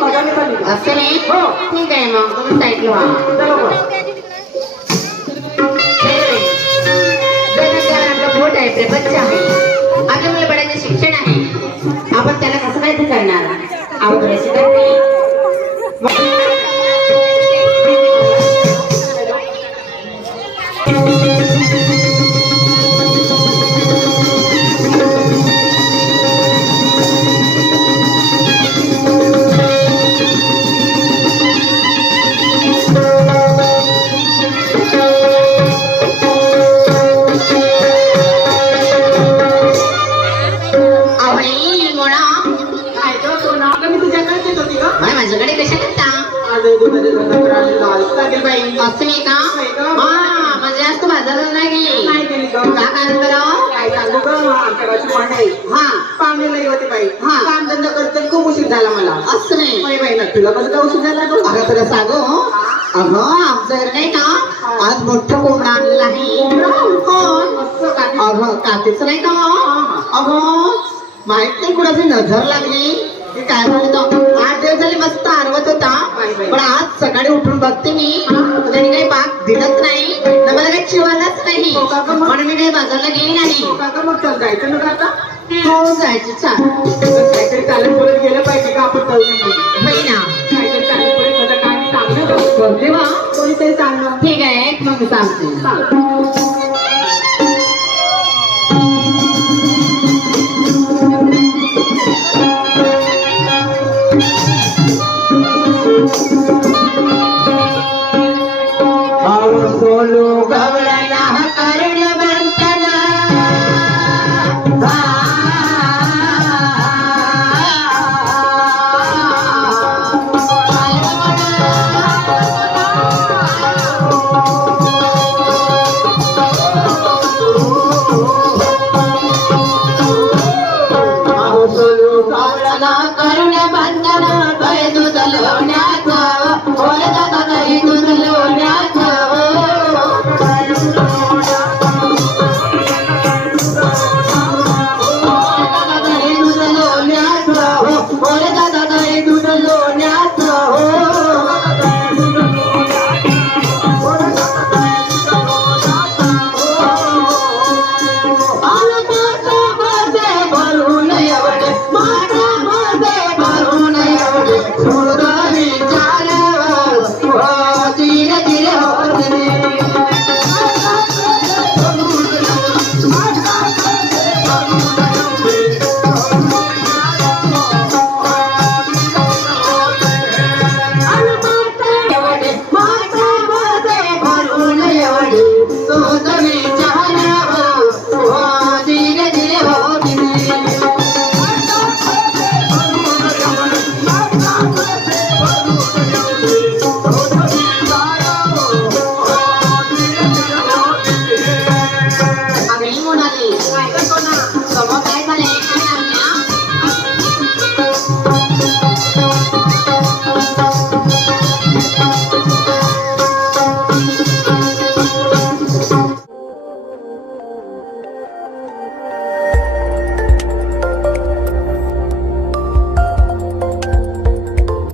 कोणाला घेऊन बघायला चालली. असं नाही? हो. ठीक आहे मग तुम्ही साईडला व्हा. चला बघ. जगज्ञानाचं बोट आहे प्रपंच आहे असं मी का? हा म्हणजे आज तू बाजारात नाही गेली. का कारण करावं काय गं. हा पाहुणे लई होते बाई. हा. कामधंदा करते खूप उशीर झाला मला. असं नाही. बाई बाई ना तुला कसं काय उशीर झाला गं? अगं तुला सांगू? अगं आमचं घर नाही का? आज मोठं कोंबडा आणलेलं आहे. हो. असं का ते? अगं कातीच नाही का? अगं माहीत नाही कुणाची नजर लागली. की काय झालं? म्हणून मी काही बाजारला गेली नाही. का गं, मग चल जायचं ना आता? हो जायचं चाल. काहीतरी चालत बोलत गेलं पाहिजे का आपण तरुणांनी? होई ना. काहीतरी चालत बोलत होतं काय. बोलते वा कोणीतरी सांगणार ठीक आहे मग सांगते. सांग.